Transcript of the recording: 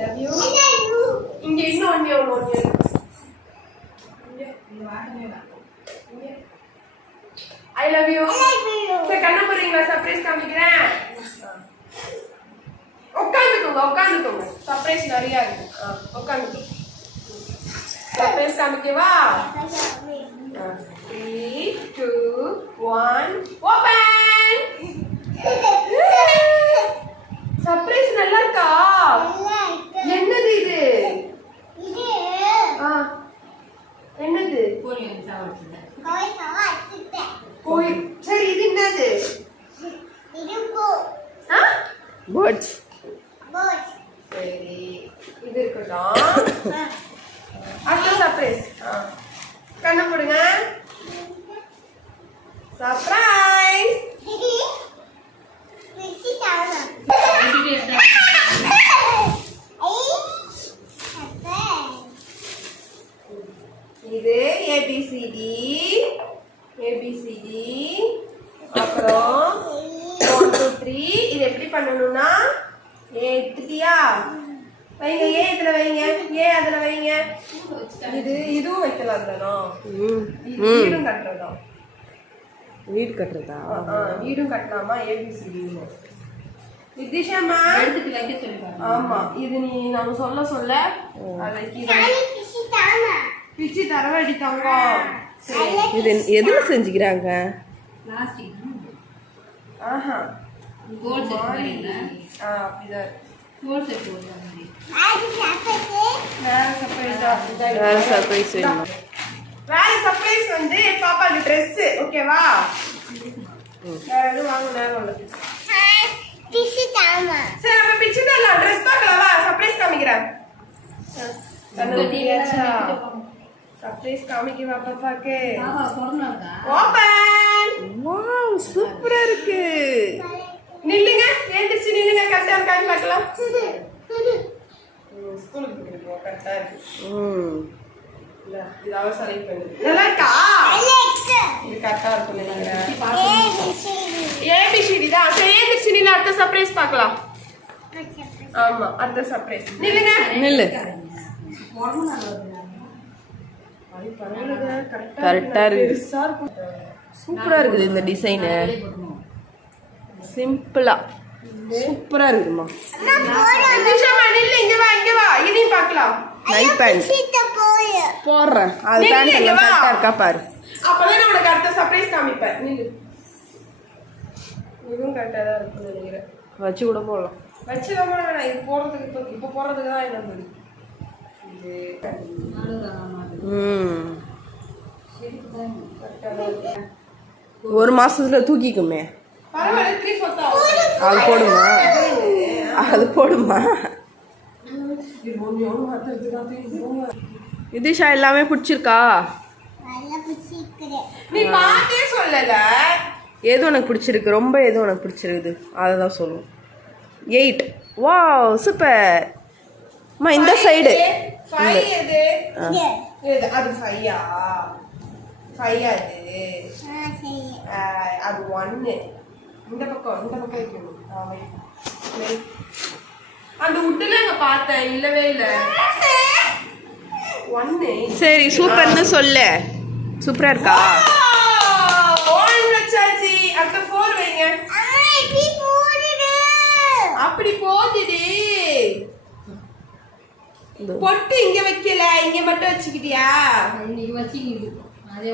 love you. இங்க இன்னும் ஒண்ணே. I love you. சரி கண்ண போறீங்களா? சர்ப்ரைஸ் காமிக்கிறேன். உட்காந்துக்கோங்க. சர்ப்ரைஸ் நிறைய இருக்கு. உட்காந்துக்கோங்க. சர்ப்ரைஸ் காமிக்கவா? 3, 2, 1 ஓபன். சர்ப்ரைஸ் நல்லா இருக்கா? என்னது இது? என்னது? கோழி. சரி இது என்னது? பேர்ட்ஸ். சரி இது இருக்கட்டும். அடுத்த சர்ப்ரைஸ். கண்ண போடுங்க. சர்ப்ரைஸ். இது ABCD அப்புறம் 1 2 3. இது எப்படி பண்ணணும்னா எடுத்துட்டியா? வைங்க. ஏ இதுல வைங்க. ஏ அதுல வைங்க. இதுவும் வைக்கலாம் தானோ? வீடும் கட்டுறதா? வீடு கட்டுறதா? வீடும் கட்டலாமா? ABCD விதிஷாமா எடுத்துட்டு வைக்க சொல்லுங்க. ஆமா இது நீ நம்ம சொல்ல அதை பிச்சி தரவடி தங்கம். இது எதுல செஞ்சுக்கிறாங்க? பிளாஸ்டிக். கோல்ட் செட் மாதிரில. அப்படிதான் கோல்ட் செட் போடுறாங்க. வேற சர்ப்ரைஸ் வேணும். வேற சர்ப்ரைஸ் வந்து பாப்பாக்கு Dress. ஓகேவா? வேற எதுவும் வாங்க நேரம் இல்ல. பிச்சி தாமா. சரி அப்ப பிச்சி தரலாம். Dress பார்க்கலாம் வா. சர்ப்ரைஸ் காமிக்கிறேன். சர்ப்ரைஸ் காமிக்கவா பாப்பாக்கு? ஓபன். வாவ் சூப்பரா இருக்கு. நில்லுங்க. எழுந்திருச்சு நில்லுங்க. கரெக்டா இருக்கான்னு பார்க்கலாம். ஸ்கூலுக்கு போறோம். கரெக்டா இருக்கு. இல்ல இது அவசரம் பண்ணு. நல்லா இருக்கா? இது கரெக்டா இருக்கும் நினைக்கிறேன். ABCD தான். சரி எழுந்திருச்சு நில்லு. அடுத்த சர்ப்ரைஸ் பார்க்கலாம். ஆமா அடுத்த சர்ப்ரைஸ். நில்லுங்க. நில்லு. கரெக்டா இருக்கு. சூப்பரா இருக்குது இந்த டிசைன். சிம்பிளா சூப்பரா இருக்குமா? இங்க வா. இதையும் பார்க்கலாம். நைட் பேண்ட் போடுறேன். அது பேண்ட் எல்லாம் கரெக்டா இருக்கா பாரு. அப்பதான் நான் உனக்கு அடுத்த சர்ப்ரைஸ் காமிப்பேன். நில்லு. இதுவும் கரெக்டா தான் இருக்குன்னு நினைக்கிறேன். வச்சு கூட போடலாம். வச்சு வேணாம். இது போடுறதுக்கு இப்போ போடுறதுக்கு தான் என்ன வந்து ஒரு மாசத்துல தூக்கிக்குமே. அது போடுமா? விதிஷா எல்லாமே பிடிச்சிருக்கா? நீ பாத்தே சொல்லல. எது உனக்கு பிடிச்சிருக்கு? ரொம்ப எது உனக்கு பிடிச்சிருக்குது அததான் சொல்லுவோம். 8. Wow super. அம்மா இந்த சைடு 5 எது? அது 5யா? 5 அது. அது 1. இந்த பக்கம் வைக்கணும். அந்த உட்டுல அங்க பார்த்தேன். இல்லவே இல்ல. 1. சரி சூப்பர்னு சொல்லு. சூப்பரா இருக்கா? அடுத்த 4 வைங்க. அப்படி போகுது. பொட்டு இங்க வைக்கல. இங்க மட்டும் வச்சுக்கிட்டியா? இன்னைக்கு வச்சுக்கிட்டு அதே